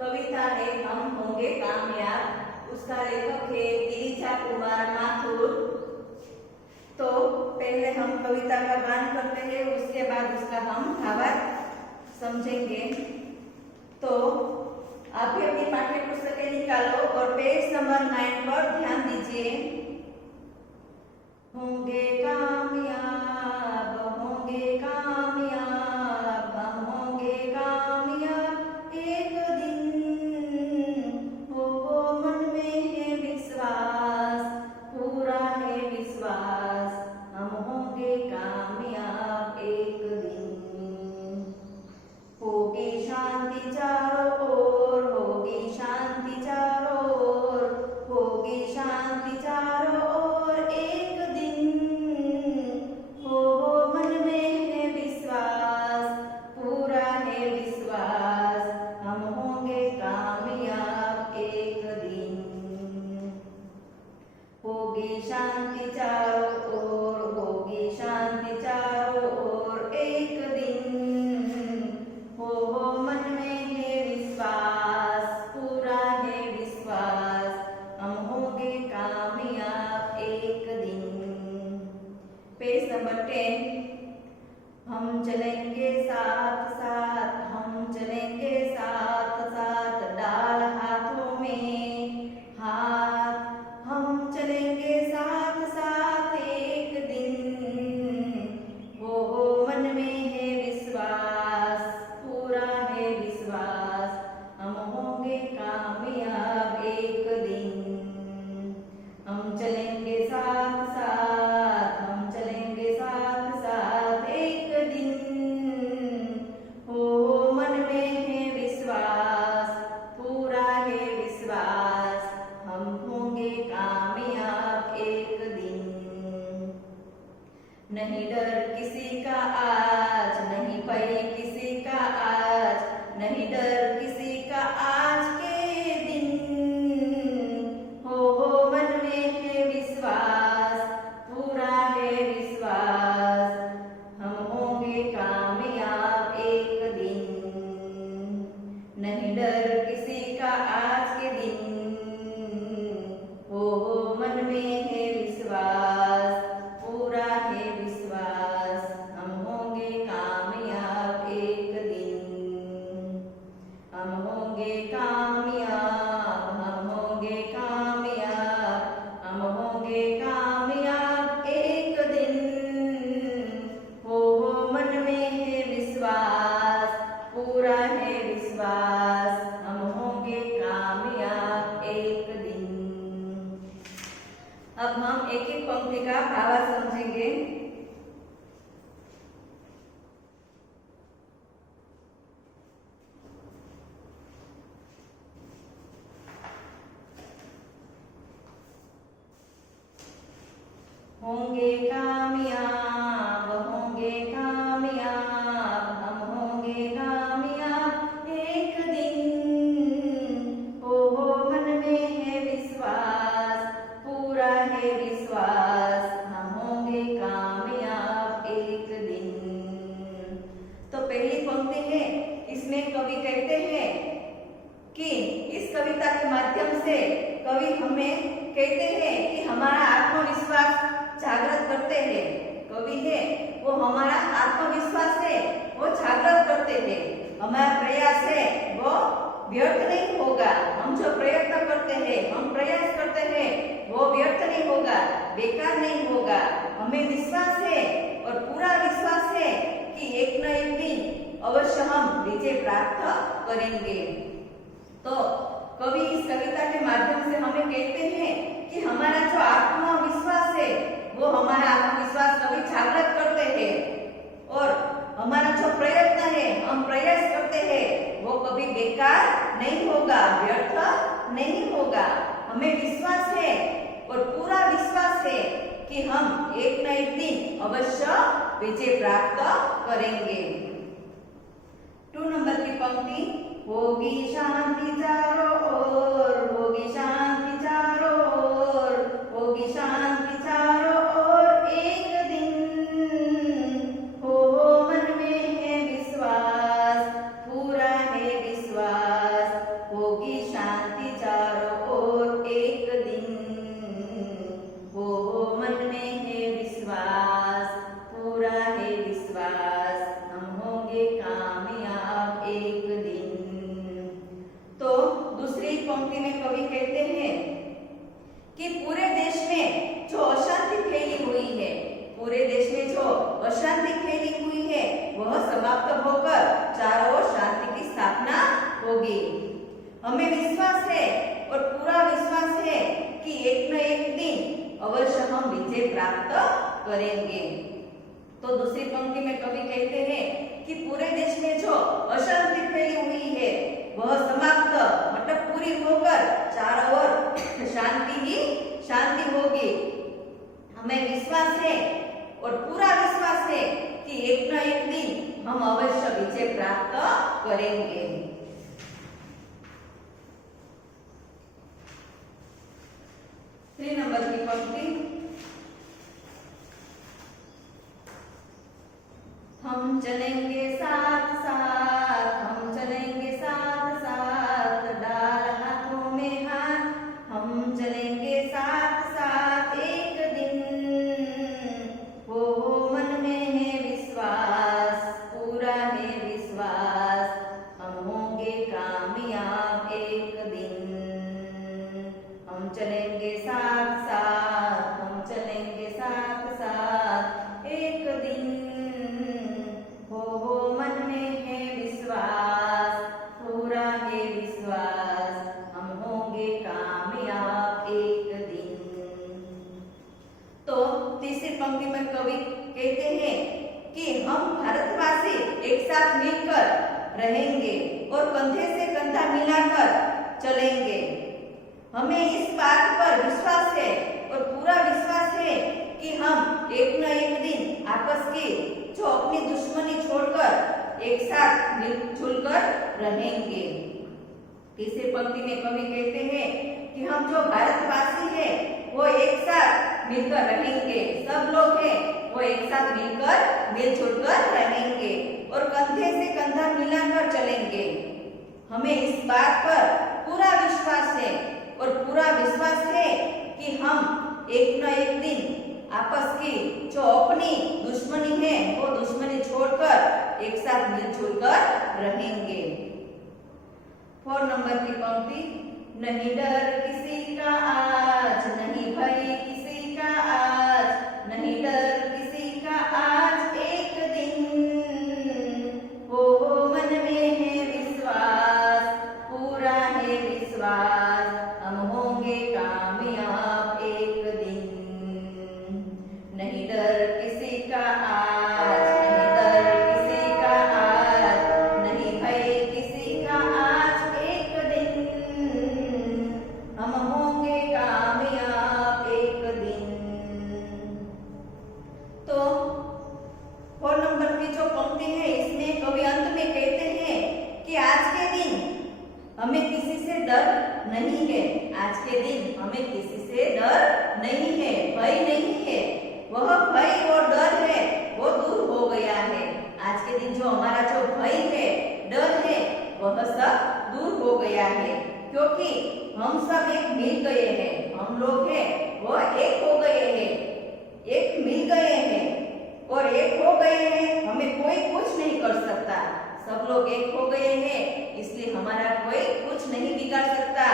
कविता है हम होंगे कामयाब। उसका लेखक है गिरिजा कुमार माथुर। तो पहले हम कविता का गान करते हैं, उसके बाद उसका हम भावार्थ समझेंगे। तो आप भी अपनी पाठ्य पुस्तकें निकालो और पेज नंबर 9 पर ध्यान दीजिए। होंगे कामयाब, होंगे कामयाब, हम होंगे कामयाब एक दिन। हो मन में है विश्वास, पूरा है विश्वास, हम होंगे कामयाब एक दिन। होगी शांति चारों ओर, होगी शांति चारों ओर, होगी शांति चारों ओर एक दिन। हो मन में है विश्वास, पूरा है विश्वास, हम होंगे कामयाब एक दिन। होगी शांति चारों ओर, होगी शांति चारों ओर एक दिन। हो मन में है विश्वास, पूरा है विश्वास, हम होंगे कामयाब एक दिन। Page number 10। हम चलेंगे साथ साथ, हम चलेंगे साथ साथ, डाल हाथों में हाथ, हम चलेंगे साथ साथ एक दिन। हो मन में है विश्वास, पूरा है विश्वास, हम होंगे कामयाब एक दिन। हम चलेंगे साथ साथ, हम चलेंगे साथ साथ एक दिन। हो मन में है विश्वास, पूरा है विश्वास, हम होंगे कामयाब एक दिन। नहीं डर किसी का आज, नहीं भय किसी का आज, नहीं डर किसी का आज के दिन। हो मन में है विश्वास, पूरा है विश्वास, हम होंगे कामयाब एक दिन। नहीं डर किसी का आज के दिन। हो मन में है विश्वास, पूरा है विश्वास, हम होंगे कामयाब एक दिन। हम होंगे कामयाब, हम होंगे कामयाब, हम होंगे कामयाब एक दिन। हो मन में है विश्वास, पूरा है विश्वास, हम होंगे कामयाब एक दिन। अब हम एक एक पंक्ति का भावार्थ समझेंगे। होंगे कामयाब, होंगे कामयाब, हम होंगे कामयाब एक दिन। हो मन में है विश्वास, पूरा है विश्वास, हम होंगे कामयाब एक दिन। तो पहली पंक्ति है, इसमें कवि कहते हैं कि इस कविता के माध्यम से कवि हमें कहते हैं कि हमारा आत्मविश्वास जागृत करते हैं। कवि है वो हमारा आत्मविश्वास है वो जागृत करते हैं। हमारा प्रयास है वो व्यर्थ नहीं होगा। हम जो प्रयत्न करते हैं, हम प्रयास करते हैं, वो व्यर्थ नहीं होगा, बेकार नहीं होगा। हमें विश्वास है और पूरा विश्वास है कि एक न एक दिन अवश्य हम विजय प्राप्त करेंगे। तो कवि इस कविता के माध्यम से हमें कहते हैं कि हमारा जो आत्मविश्वास है वो हमारा आत्मविश्वास कवि जागृत करते हैं और हमारा जो प्रयत्न है, हम प्रयास करते हैं, वो कभी बेकार नहीं होगा, व्यर्थ नहीं होगा। हमें विश्वास है और पूरा विश्वास है कि हम एक न एक दिन अवश्य विजय प्राप्त करेंगे। 2 नंबर की पंक्ति, होगी शांति चारों ओर, होगी शांति चारों ओर, होगी शांति चारों ओर एक दिन। हो मन में है विश्वास, पूरा है विश्वास, हो हमें विश्वास है और पूरा विश्वास है कि एक न एक दिन अवश्य हम विजय प्राप्त करेंगे। तो दूसरी पंक्ति में कवि कहते हैं कि पूरे देश में जो अशांति फैली हुई है वह समाप्त मतलब पूरी होकर चारों ओर शांति ही शांति होगी। हमें विश्वास है और पूरा विश्वास है कि एक न एक दिन हम अवश्य विजय प्राप्त करेंगे। 3 नंबर की पंक्ति, हम चलेंगे साथ साथ, हम चलेंगे साथ साथ, डाल हाथों में हाथ, हम चलेंगे साथ साथ एक दिन, हो मन में है विश्वास, पूरा है विश्वास, हम होंगे कामयाब एक दिन। हम चलेंगे साथ साथ, हम चलेंगे साथ साथ एक दिन, हो मन में है विश्वास, पूरा है विश्वास, हम होंगे कामयाब एक दिन। तो तीसरी पंक्ति में कवि कहते हैं कि हम भारतवासी एक साथ मिलकर रहेंगे और कंधे से कंधा मिलाकर चलेंगे। हमें इस बात पर विश्वास है और पूरा विश्वास है कि हम एक न एक दिन आपस की जो अपनी दुश्मनी छोड़कर एक साथ मिलजुल कर रहेंगे। तीसरी पंक्ति में कवि कहते हैं कि हम जो भारतवासी हैं वो एक साथ मिलकर रहेंगे, सब लोग हैं वो एक साथ मिलकर मिलजुल कर रहेंगे और कंधे से कंधा मिलाकर चलेंगे। हमें इस बात पर पूरा विश्वास है और पूरा विश्वास है कि हम एक न एक दिन आपस की जो अपनी दुश्मनी है वो दुश्मनी छोड़कर एक साथ मिलजुल कर रहेंगे। 4 नंबर की पंक्ति, नहीं डर किसी का आज, नहीं भय किसी का आज, नहीं डर किसी का आज एक दिन, हो मन में है विश्वास, पूरा है विश्वास, हम होंगे कामयाब एक दिन। नहीं डर किसी का आज, नहीं डर किसी का आज, नहीं भय किसी का आज एक दिन, हम होंगे कामयाब एक दिन। तो 4 नंबर की जो पंक्ति है इसमें कवि अंत में कहते हैं कि आज के दिन हमें किसी से डर नहीं है, आज के दिन हमें किसी से डर नहीं है, भय नहीं है, वह भय और डर है वो दूर हो गया है। आज के दिन जो हमारा जो भय है, डर है, वह सब दूर हो गया है क्योंकि हम सब एक मिल गए हैं, हम लोग हैं वो एक हो गए हैं, एक मिल गए हैं और एक हो गए हैं, हमें कोई कुछ नहीं कर सकता। सब लोग एक हो गए हैं इसलिए हमारा कोई कुछ नहीं बिगाड़ सकता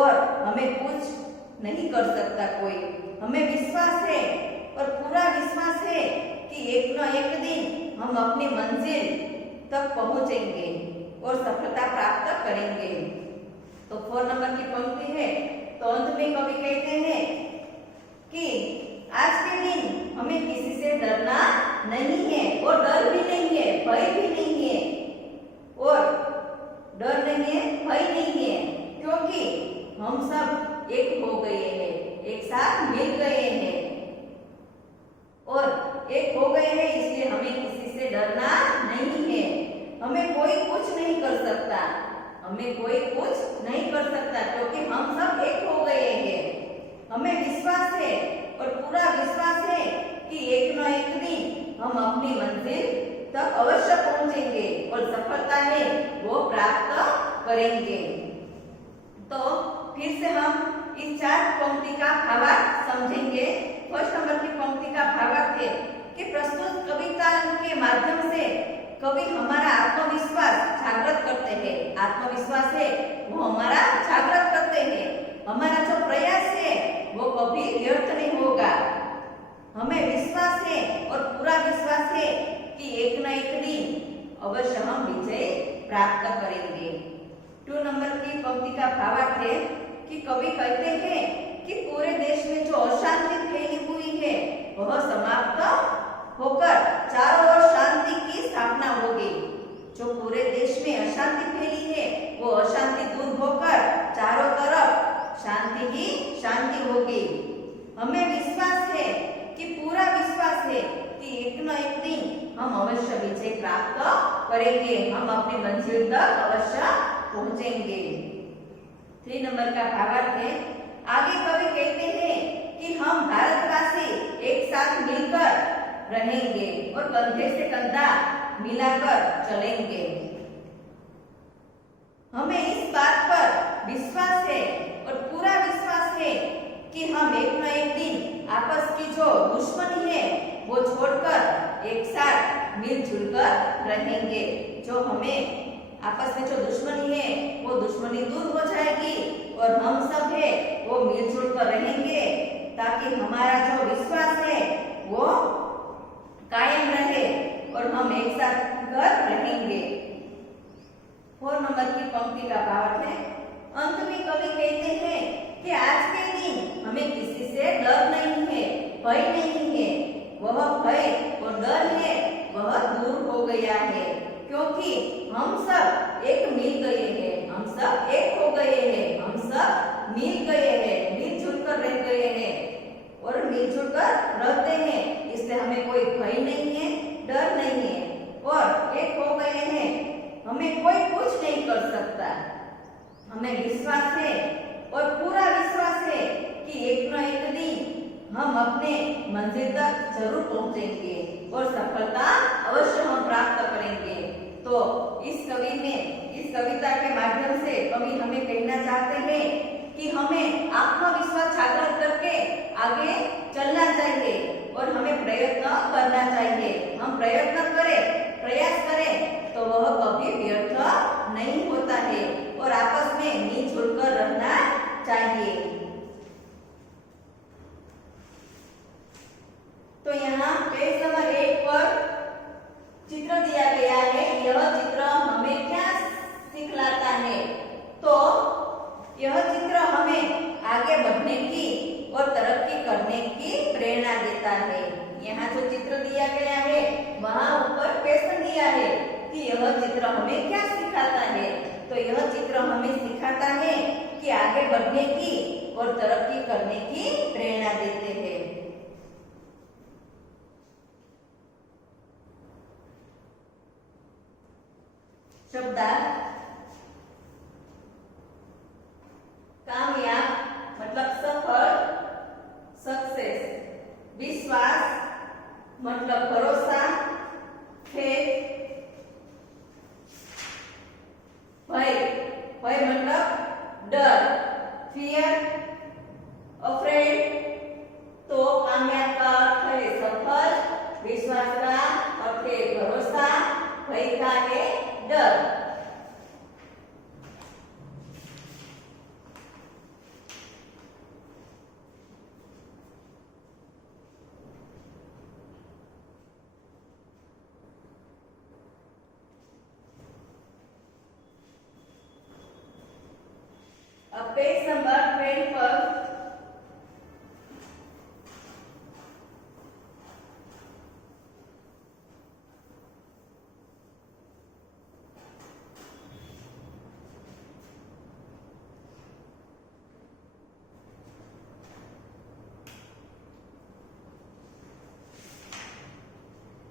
और हमें कुछ नहीं कर सकता कोई। हमें विश्वास है और पूरा विश्वास है कि एक न एक दिन हम अपनी मंजिल तक पहुंचेंगे और सफलता प्राप्त करेंगे। तो 4 नंबर की पंक्ति है तो अंत में कवि कहते हैं कि आज के दिन हमें किसी से डरना नहीं है और डर भी नहीं है, भय भी नहीं है और डर नहीं है, भय नहीं है क्योंकि हम सब एक हो गए हैं, एक साथ मिल गए हैं और एक हो गए हैं इसलिए हमें किसी से डरना नहीं है। हमें कोई कुछ नहीं कर सकता, हमें कोई कुछ नहीं कर सकता क्योंकि हम सब एक हो गए हैं। हमें विश्वास है और पूरा विश्वास है कि एक न एक दिन हम अपनी मंजिल तक अवश्य पहुंचेंगे और सफलता है वो प्राप्त करेंगे। तो फिर से हम इस 4 पंक्ति का भावार्थ समझेंगे। 1 नंबर की पंक्ति का भावार्थ है कि प्रस्तुत कविता के माध्यम से कवि हमारा आत्मविश्वास जागृत करते हैं। आत्मविश्वास है वो हमारा जागृत करते हैं। हमारा जो प्रयास है वो कभी व्यर्थ नहीं होगा। हमें विश्वास है और पूरा विश्वास है कि एक न एक दिन अवश्य हम विजय प्राप्त करेंगे। 2 नंबर की पंक्ति का भावार्थ है कि कवि कहते हैं कि पूरे देश में जो अशांति फैली हुई है वह समाप्त होकर चारों ओर शांति की स्थापना होगी। जो पूरे देश में अशांति फैली है वो अशांति दूर होकर चारों तरफ शांति ही शांति होगी। हमें विश्वास है कि पूरा विश्वास है कि एक न एक दिन हम अवश्य विजय प्राप्त करेंगे, हम अपनी मंजिल तक अवश्य पहुंचेंगे। 3 नंबर का भावार्थ है, आगे कवि कहते हैं कि हम भारतवासी एक साथ मिलकर रहेंगे और कंधे से कंधा मिलाकर चलेंगे। हमें इस बात पर विश्वास है और पूरा विश्वास है कि हम एक न एक दिन आपस की जो दुश्मनी है वो छोड़कर एक साथ मिलजुल कर रहेंगे। जो हमें आपस में जो दुश्मनी है वो दुश्मनी दूर हो जाएगी और हम सब है वो मिलजुल कर रहेंगे ताकि हमारा जो विश्वास है वो कायम रहे और हम एक साथ घर रहेंगे। 4 नंबर की पंक्ति का भावार्थ है, अंत में कवि कहते हैं कि आज के दिन हमें किसी से डर नहीं है, भय नहीं है। वह भय और डर है वह दूर हो गया है क्योंकि हम सब एक मिल गए हैं, हम सब एक हो गए हैं, हम सब मिल गए हैं, मिलजुल कर रह गए हैं और मिलजुल कर रहते हैं। इससे हमें कोई भय नहीं है, डर नहीं है और एक हो गए हैं, हमें कोई कुछ नहीं कर सकता। हमें विश्वास है और पूरा विश्वास है कि एक न एक दिन हम अपने मंजिल तक जरूर पहुंचेंगे और सफलता अवश्य हम प्राप्त करेंगे। तो इस कविता के माध्यम से कवि हमें कहना चाहते हैं कि हमें आत्मविश्वास जागृत करके आगे चलना चाहिए और हमें प्रयत्न करना चाहिए। हम प्रयत्न करें, प्रयास करें तो वह कभी व्यर्थ नहीं होता है और आपस में मिलजुल कर रहना चाहिए। तो यहाँ पेज नंबर 1 पर चित्र दिया गया है। यह चित्र हमें क्या सिखलाता है? तो यह चित्र हमें आगे बढ़ने की और तरक्की करने की प्रेरणा देता है। यहाँ जो चित्र दिया गया है वहाँ ऊपर क्वेश्चन दिया है कि यह चित्र हमें क्या सिखाता है। तो यह चित्र हमें सिखाता है कि आगे बढ़ने की और तरक्की करने की प्रेरणा देते हैं। शब्दार्थ कामयाब मतलब सफल, सक्सेस। विश्वास मतलब भरोसा, फेथ। भय, भय मतलब डर, फियर, अफ्रेड। तो कामयाब का अर्थ है सफल, विश्वास का अर्थ है भरोसा, भय का है डर। अब पेज नंबर 20 पर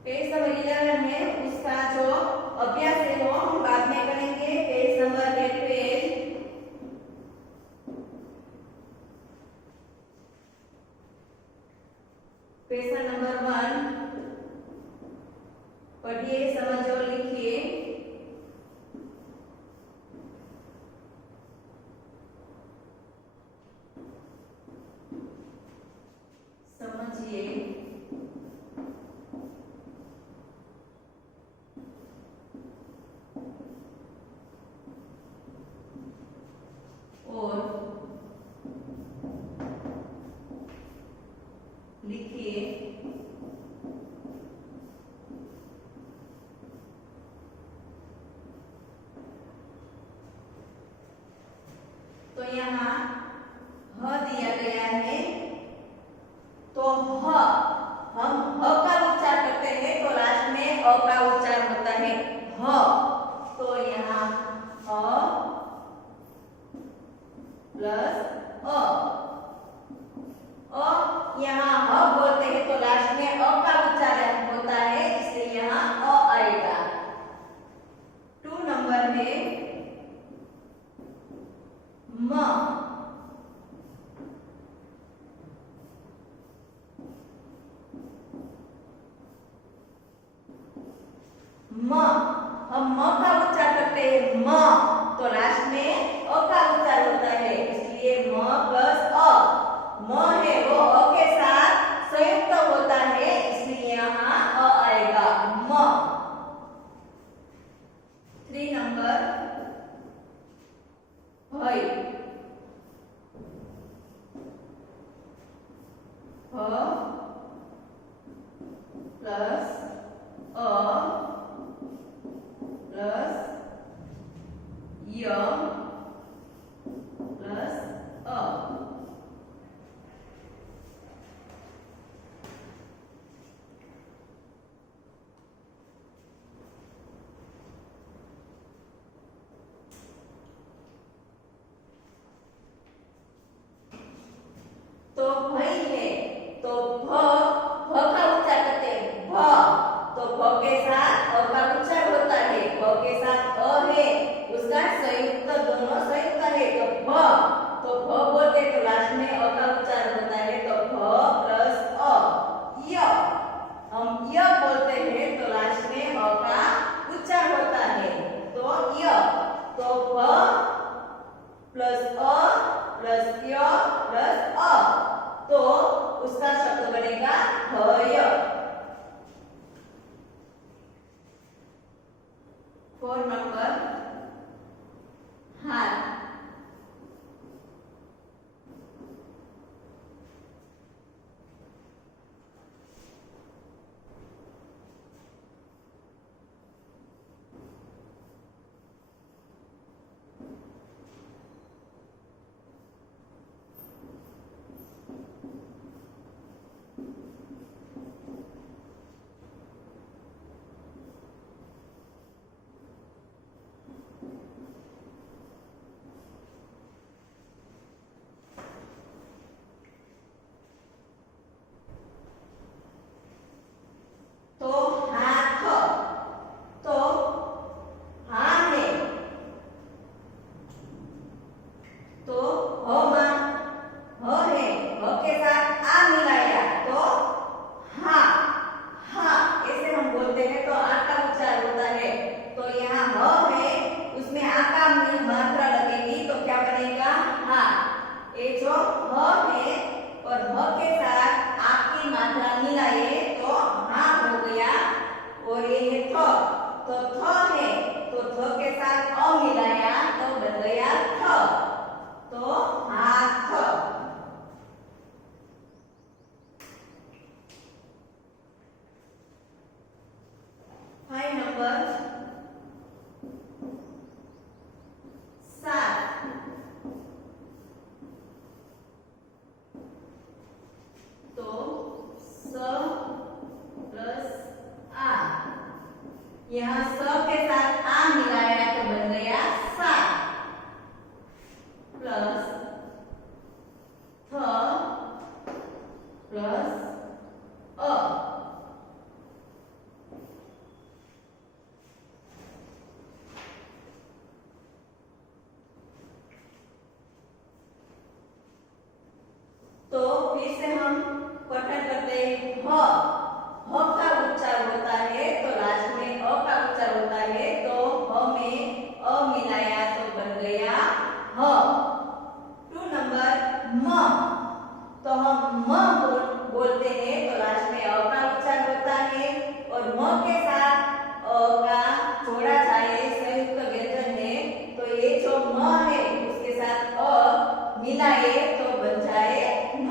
पेज नंबर 11 है, उसका जो अभ्यास है वो हम बाद में करेंगे। पेज नंबर 8 पे यहाँ ह दिया गया है, तो ह हम ह का उच्चार करते हैं तो लास्ट में अ का उच्चार होता है ह। तो यहाँ अ प्लस अ, यहाँ ह बोलते हैं तो लास्ट में अ का उच्चारण होता है, इसलिए यहाँ अ आएगा। 2 नंबर है म। म, हम म का उच्चार करते हैं म, तो लास्ट में अ का उच्चार होता है, इसलिए म प्लस अ। म है वो अ के साथ संयुक्त होता है, इसलिए यहाँ अ आएगा म। 3 नंबर भई, ह प्लस अ प्लस य प्लस अ। तो भई है, तो भ का उच्चार करते हैं भ, तो भ के साथ अ का उच्चार होता है, भ के साथ अ है, उसका संयुक्त दोनों संयुक्त है, तो भ बोलते तो लास्ट में अ का उच्चार होता है, तो भ प्लस अ। य, हम य बोलते हैं तो लास्ट में अ का उच्चार होता है, तो य, तो भ प्लस अ प्लस य प्लस अ, तो उसका शब्द बनेगा भय। 4 नंबर हाथ। तो हाथ, तो हा है, तो ह है, ह के साथ आ मिलाया तो हा, हा ऐसे हम बोलते हैं, तो आ का उच्चार होता है, तो यहाँ ह है, उसमें आ का मात्रा लगेगी तो क्या बनेगा हा। ये जो ह है और ह के साथ आ की मात्रा मिलाए तो हा हो गया, और ये है थ, तो थ है, तो थ के साथ अ मिलाया तो बन गया थ, तो हाथ। 5 नंबर सात। तो स प्लस आ, यहाँ स के साथ आ मिलाया तो बन गया सा, प्लस थ प्लस अ। तो फिर से हम पठन करते हैं ह, ह का उच्चार होता है तो लास्ट में अ का उच्चार होता है, तो ह में अ मिलाया तो बन गया ह। 2 नंबर म, तो हम बोलते हैं तो लास्ट में अ का उच्चार होता है, और म के साथ अ का जोड़ा जाए संयुक्त व्यंजन है, तो ये जो म है उसके साथ अ मिलाए तो बन जाए म।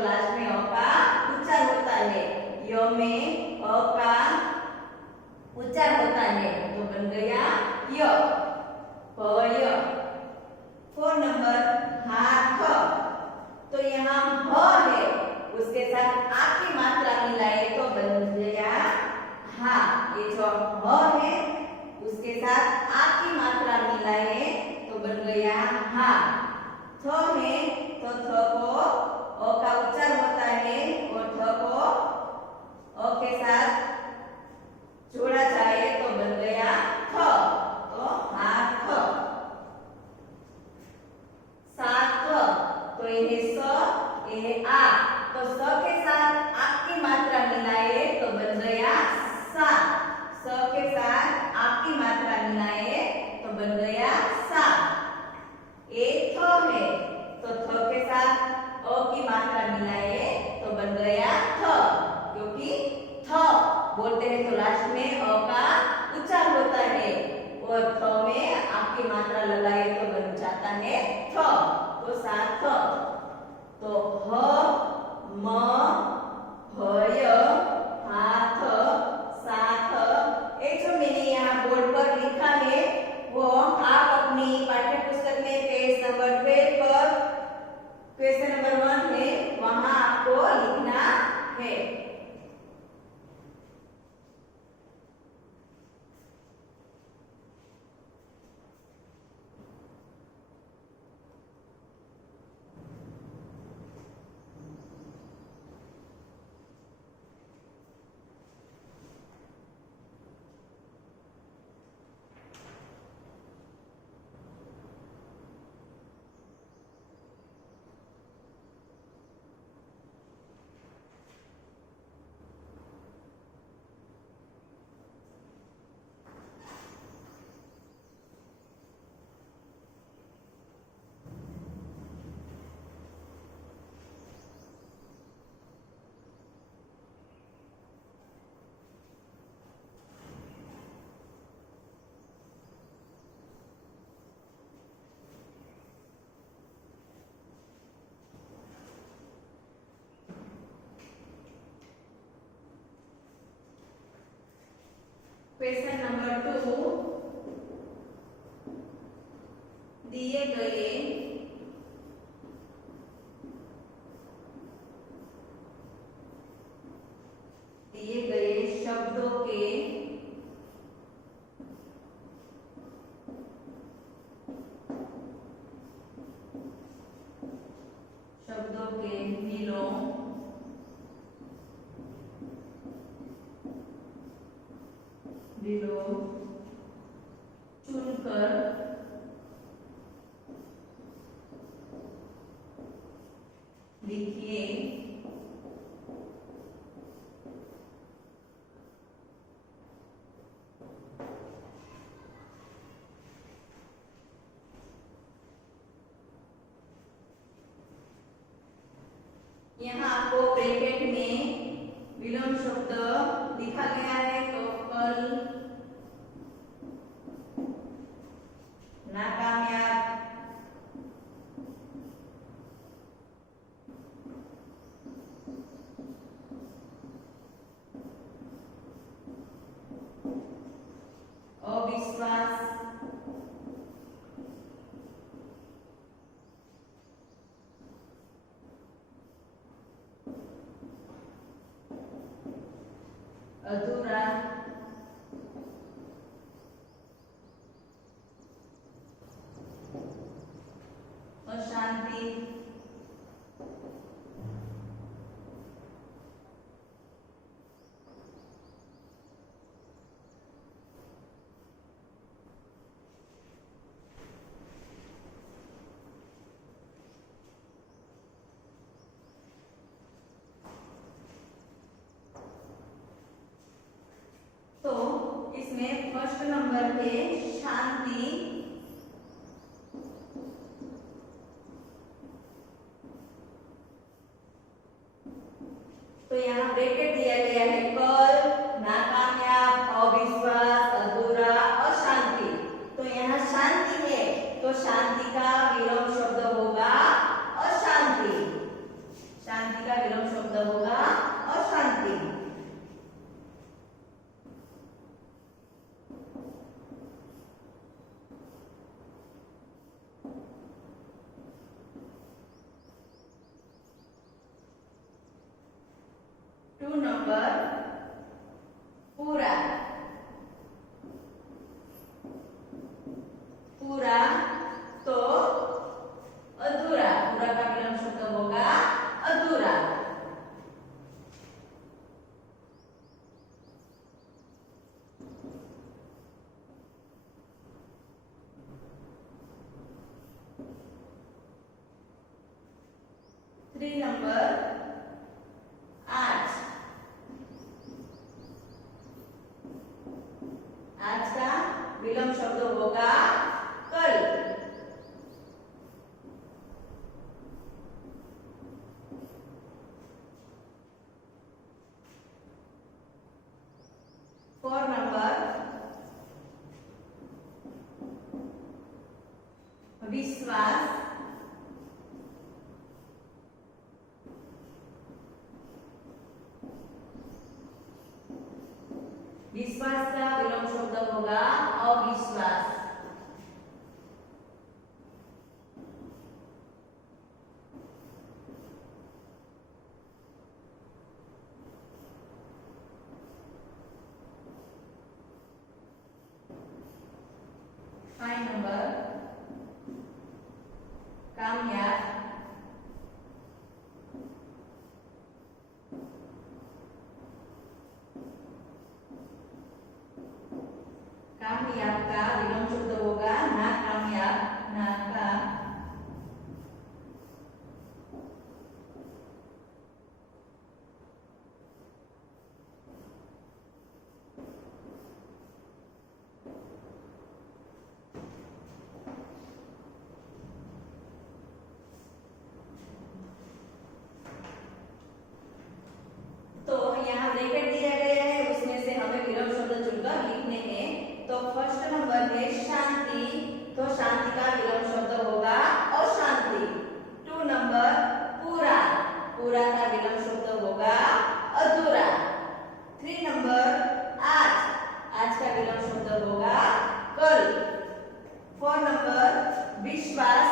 तो लास्ट में अ का उच्चार होता है। य में अ का उच्चार होता है तो बन गया य, पय। 4 नंबर हाथ, तो यहाँ ह है उसके साथ आ की मात्रा मिलाए तो बन गया हा। ये जो ह है उसके साथ आ की मात्रा मिलाए तो बन गया हा। थ है तो थ को अ का उच्चार होता है और थ को अ के साथ जोड़ा जाए तो बन गया थ, तो हाथ। 7 तो ये स ये आ, तो स के साथ आ की मात्रा मिलाए तो बन गया सा। स के साथ आ की मात्रा मिलाए तो बन गया सा। ये थ है तो थ के साथ अ की मात्रा मिलाए तो बन गया थ, क्योंकि थ बोलते हैं तो लास्ट में अ का उच्चार होता है और थ में आ की मात्रा लगाए तो बन जाता है थ, तो साथ। तो ह म भय हाथ साथ। ये जो मैंने यहाँ बोर्ड पर लिखा है वो आप अपनी पाठ्य पुस्तक में पेज नंबर 12 पर क्वेश्चन नंबर 1 है वहां आपको लिखना है। क्वेश्चन नंबर 2, दिए गए शब्दों के विलोम चुनकर लिखिए। यहाँ आपको ब्रैकेट में विलोम शब्द लिखा गया है, तो कल, नाकामयाब, अविश्वास, अधूरा, अशांति, तो इसमें फर्स्ट नंबर पे शांति, तो यहाँ ब्रैकेट दिया गया है कल, नाकामयाब, अविश्वास, अधूरा, अशांति। तो यहाँ शांति है तो शांति का विलोम शब्द होगा अशांति। शांति का 2 नंबर पूरा, पूरा तो अधूरा, पूरा का विलोम शब्द होगा अधूरा। थ्री नंबर आज, आज का विलोम शब्द होगा कल। फोर नंबर विश्वास, विश्वास का विलोम शब्द होगा अविश्वास। फाइव नंबर कामयाब, कामयाब का विलोम शब्द होगा नाकामयाब, नाका। तो यहाँ ब्रैकेट दिया गया है, उसमें से हमें विलोम शब्द चुनकर लिखने हैं। तो फर्स्ट नंबर है शांति, तो शांति का विलोम शब्द होगा अशांति। 2 नंबर पूरा, पूरा का विलोम शब्द होगा अधूरा। 3 नंबर आज, आज का विलोम शब्द होगा कल। 4 नंबर विश्वास,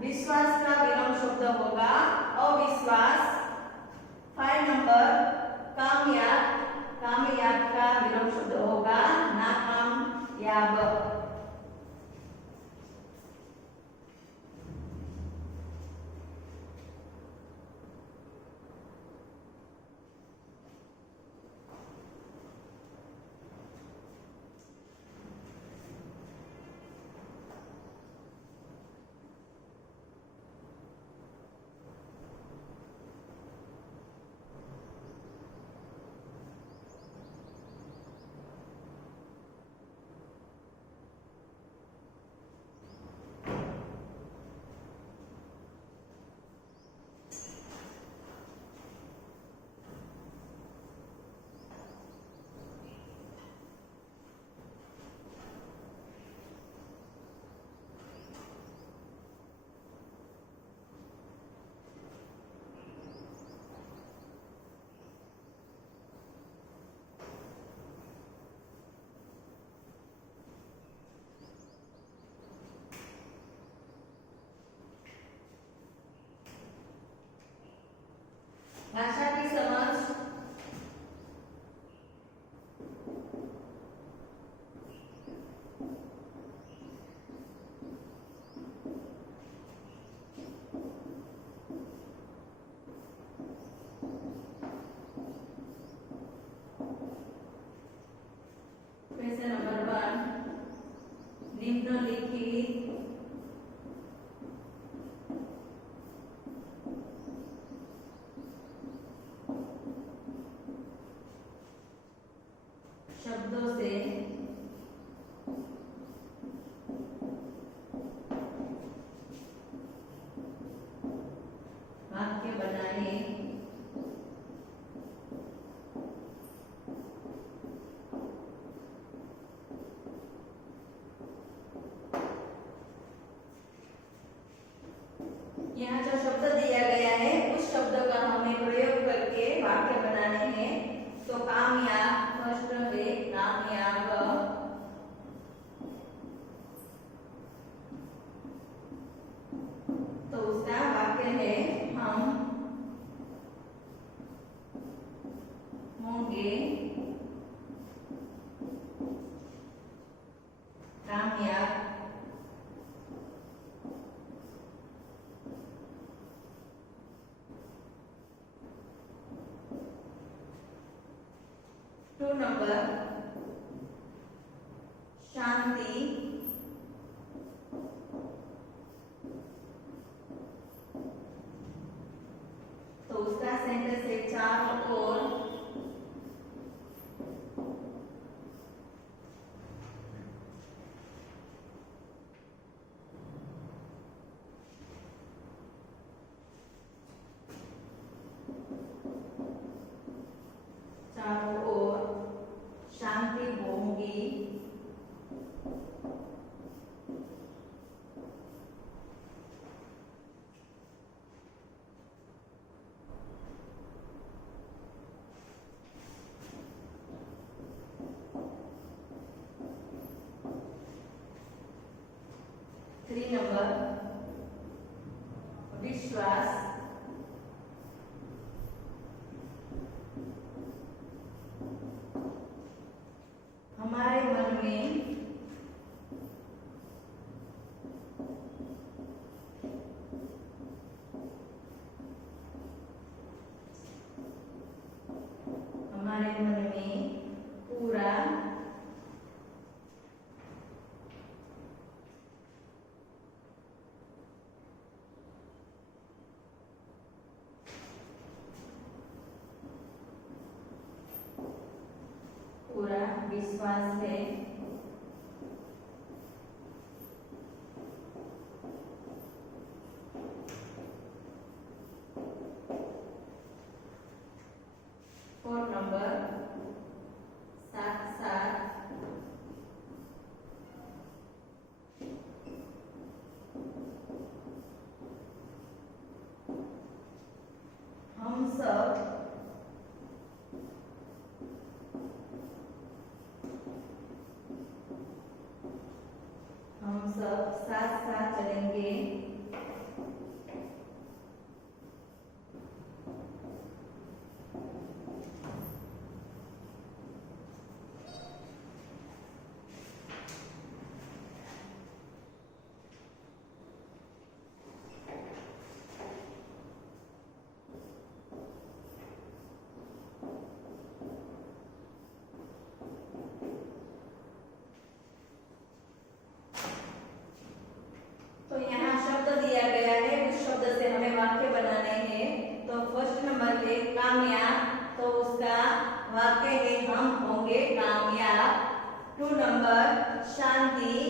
विश्वास का विलोम शब्द होगा अविश्वास। 5 नंबर कामयाब, कामयाब का विलोम शब्द होगा नाकामयाब। भाषा की समझ, क्वेश्चन नंबर 1, निम्नलिखित शब्दों से वाक्य बनाए। यहाँ जो शब्द दिया गया है उस शब्द का हमें प्रयोग करके वाक्य बनाने हैं। तो कामयाब फर्स्ट है कामयाब, तो उसका वाक्य है हम सेंटेंस है चारों ओर शांति होंगी। थ्री नंबर विश्वास हमारे मन में पूरा विश्वास है। फोर नंबर साथ साथ हम सब साथ साथ चलेंगे। तो यहाँ शब्द दिया गया है, उस शब्द से हमें वाक्य बनाने हैं। तो फर्स्ट नंबर है कामयाब, तो उसका वाक्य है हम होंगे कामयाब। टू नंबर शांति,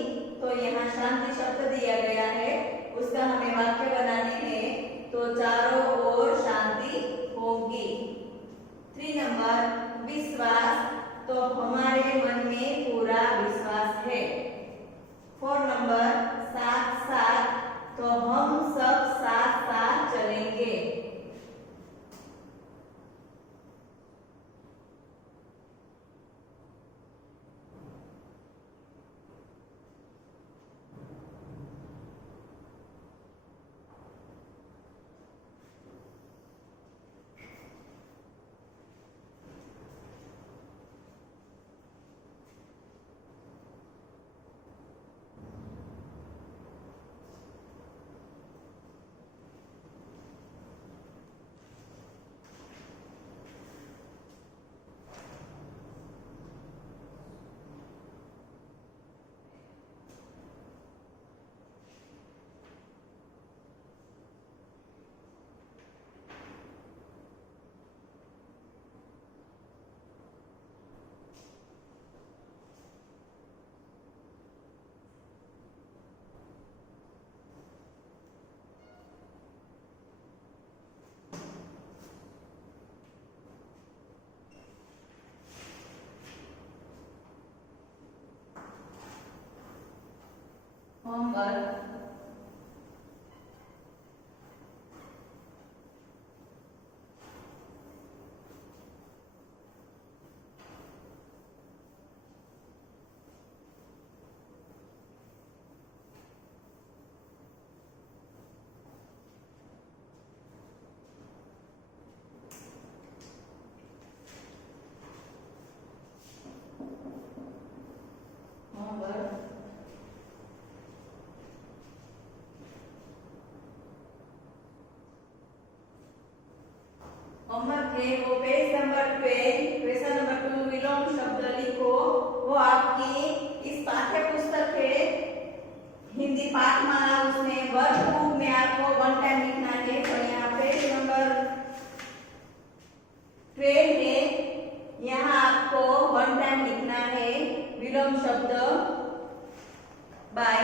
तो यहाँ शांति शब्द दिया गया है, उसका हमें वाक्य बनाने हैं। तो चारों ओर शांति होगी। थ्री नंबर विश्वास, तो हमारे मन में पूरा विश्वास है। फोर नंबर साथ साथ, तो हम सब साथ साथ चलेंगे। होमवर्क होमवर्क है वो पेज नंबर 12 क्वेश्चन नंबर 2 विलोम शब्द लिखो। वो आपकी इस पाठ्य पुस्तक है हिंदी पाठमाला, उसमें वर्कबुक में आपको वन टाइम लिखना है। तो यहाँ पेज नंबर ट्रेन है, यहाँ आपको वन टाइम लिखना है विलोम शब्द बाय।